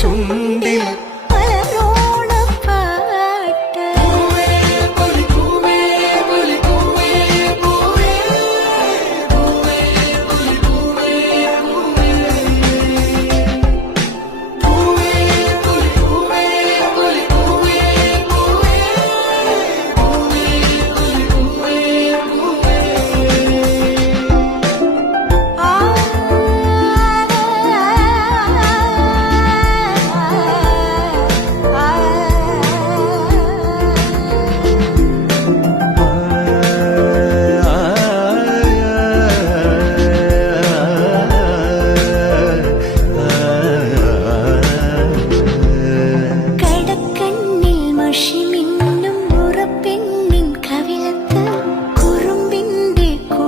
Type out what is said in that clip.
ചുണ്ട